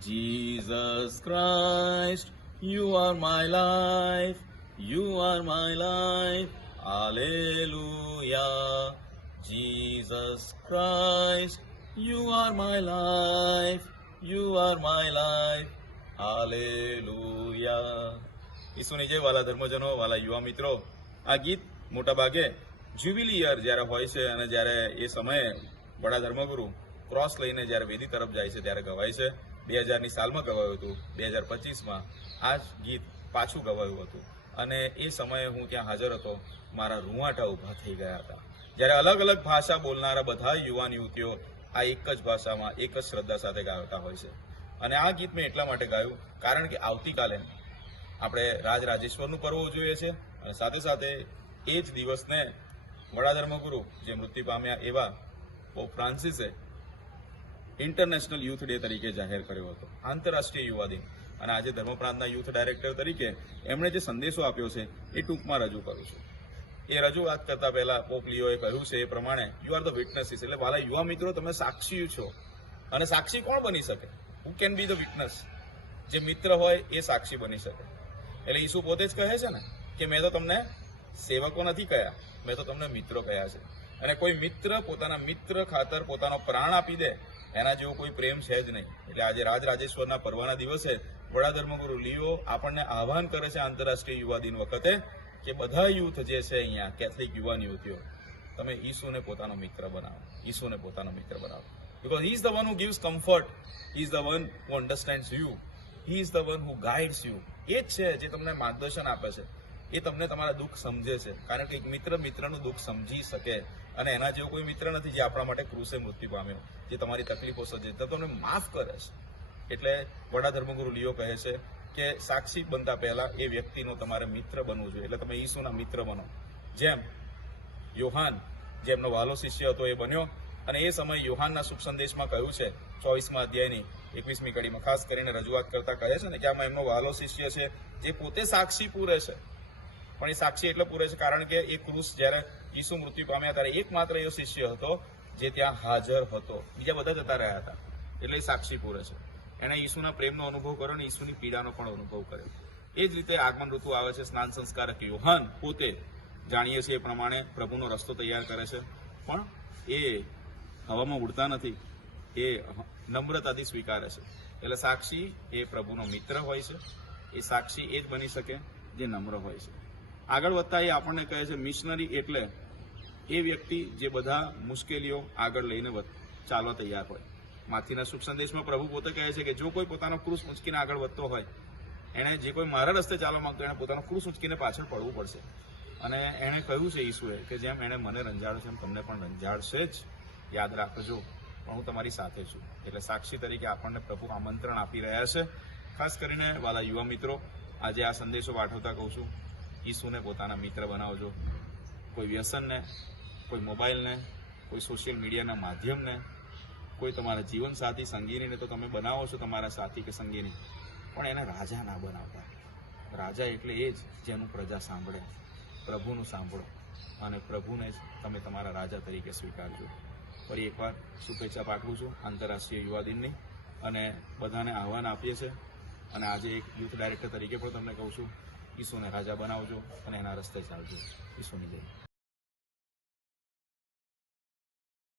Jesus Christ, you are my life, you are my life, Alleluia. Jesus Christ, you are my life, you are my life, Alleluia. ઈસુની જય વાલા ધર્મજનો વાલા યુવા મિત્રો આ ગીત મોટા ભાગે જ્યુબિલી યર જ્યારે હોય છે અને જ્યારે એ સમયે વડા ધર્મગુરુ ક્રોસ લઈને જ્યારે વેદી તરફ જાય છે, ત્યારે ગવાય છે. બે હજારની સાલમાં ગવાયું હતું બે હજાર પચીસમાં આ જ ગીત પાછું ગવાયું હતું. અને એ સમયે હું ત્યાં હાજર હતો, મારા રૂવાટા ઊભા થઈ ગયા હતા. જ્યારે અલગ અલગ ભાષા બોલનારા બધા યુવાન યુવતીઓ આ એક જ ભાષામાં એક જ શ્રદ્ધા સાથે ગાતા હોય છે. અને આ ગીત મેં એટલા માટે ગાયું કારણ કે આવતીકાલે આપણે રાજ રાજેશ્વરનું પર્વ ઉજવીએ છીએ. અને સાથે સાથે એ જ દિવસને વડા ધર્મગુરુ જે મૃત્યુ પામ્યા એવા પોપ ફ્રાન્સિસે ઇન્ટરનેશનલ યુથ ડે તરીકે જાહેર કર્યો હતો. આંતરરાષ્ટ્રીય યુવા દિન. અને આજે ધર્મપ્રાંતના યુથ ડાયરેક્ટર તરીકે એમણે જે સંદેશો આપ્યો છે, એ ટૂંકમાં રજૂ કરું છું. એ રજૂઆત કરતા પહેલા પોપ લિયોએ કહ્યું છે એ પ્રમાણે યુ આર ધ વિટનેસીસ એટલે, વાલા યુવા મિત્રો, તમે સાક્ષી છો. અને સાક્ષી કોણ બની શકે? Who can be the witness જે મિત્ર હોય, એ સાક્ષી બની શકે. એટલે ઈસુ પોતે જ કહે છે ને, કે મેં તો તમને સેવકો નથી કહ્યા મેં તો તમને મિત્રો કહ્યા છે. અને કોઈ મિત્ર પોતાના મિત્ર ખાતર પોતાનો પ્રાણ આપી દે એના જેવો કોઈ પ્રેમ છે જ નહીં. એટલે આજે રાજ રાજેશ્વરના પર્વના દિવસે વડા ધર્મગુરુ લીઓ આપણને આહવાન કરે છે આંતરરાષ્ટ્રીય યુવા દિન વખતે કે બધા યુથ જે છે અહીંયા કેથલિક યુવાન યુવતીઓ, તમે ઈસુને પોતાનો મિત્ર બનાવો. ઈસુને પોતાનો મિત્ર બનાવો. Because he is the one who gives comfort he is the one who understands you he is the one who guides you એ જ છે જે તમને માર્ગદર્શન આપે છે. એ તમને તમારા દુઃખ સમજે છે. કારણ કે એક મિત્ર મિત્રનું દુઃખ સમજી શકે અને એના જેવો કોઈ મિત્ર નથી જે આપણા માટે ક્રુસે મૃત્યુ પામ્યો, જે તમારી તકલીફો સજે તો તમને માફ કરે છે. એટલે વડા ધર્મગુરુ લીઓ કહે છે કે સાક્ષી બનતા પહેલા એ વ્યક્તિનો તમારે મિત્ર બનવું જોઈએ. એટલે તમે ઈસુના મિત્ર બનો. જેમ યોહાન જેમનો વાલો શિષ્ય હતો એ બન્યો અને એ સમયે યોહાનના શુભ સંદેશમાં કહ્યું છે, ચોવીસમાં અધ્યાયની એકવીસમી કડીમાં, ખાસ કરીને રજૂઆત કરતા કહે છે ને કે આમાં એમનો વાલો શિષ્ય છે જે પોતે સાક્ષી પૂરે છે. પણ એ સાક્ષી એટલે પૂરે છે, કારણ કે એ ક્રુસ જ્યારે ઈસુ મૃત્યુ પામ્યા ત્યારે એકમાત્ર એવો શિષ્ય હતો જે ત્યાં હાજર હતો. બીજા બધા જતા રહ્યા હતા. એટલે એ સાક્ષી પૂરે છે. એણે ઈસુના પ્રેમનો અનુભવ કર્યો અને ઈસુની પીડાનો પણ અનુભવ કર્યો. એ જ રીતે આગમન ઋતુ આવે છે, સ્નાન સંસ્કારક યોહાન પોતે જાણીએ છીએ એ પ્રમાણે પ્રભુનો રસ્તો તૈયાર કરે છે. પણ એ હવામાં ઉડતા નથી. એ નમ્રતાથી સ્વીકારે છે. એટલે સાક્ષી એ પ્રભુનો મિત્ર હોય છે. એ સાક્ષી એ જ બની શકે જે નમ્ર હોય છે. આગળ વધતા એ આપણને કહે છે, મિશનરી એટલે એ વ્યક્તિ જે બધા મુશ્કેલીઓ આગળ લઈને ચાલવા તૈયાર હોય. માથીના શુભ સંદેશમાં પ્રભુ પોતે કહે છે કે, જો કોઈ પોતાનો ક્રુસ ઉંચકીને આગળ વધતો હોય, એણે જે કોઈ મારા રસ્તે ચાલવા માંગતો એણે પોતાનો ક્રુસ ઉંચકીને પાછળ પડવું પડશે. અને એણે કહ્યું છે ઈસુએ કે, જેમ એણે મને રંજાડ્યો છે, એમ તમને પણ રંજાડશે જ. યાદ રાખજો, પણ હું તમારી સાથે છું. એટલે સાક્ષી તરીકે આપણને પ્રભુ આમંત્રણ આપી રહ્યા છે. ખાસ કરીને વાલા યુવા મિત્રો, આજે આ સંદેશો પાઠવતા કહું છું. ઈસુને પોતાના મિત્ર બનાવજો. કોઈ વ્યસનને, કોઈ મોબાઈલને, કોઈ સોશિયલ મીડિયાના માધ્યમને, કોઈ તમારા જીવન સાથી સંગીનીને તો તમે બનાવો છો તમારા સાથી કે સંગીની, પણ એને રાજા ના બનાવતા. રાજા એટલે એ જ જેનું પ્રજા સાંભળે. પ્રભુનું સાંભળો અને પ્રભુને જ તમે તમારા રાજા તરીકે સ્વીકારજો. ફરી એકવાર શુભેચ્છા પાઠવું છું આંતરરાષ્ટ્રીય યુવા દિનની અને બધાને આહવાન આપીએ છીએ. અને આજે એક યુથ ડાયરેક્ટર તરીકે પણ તમને કહું છું. ઈસુને રાજા બનાવજો અને એના રસ્તે ચાલજો. ઈસુની જય.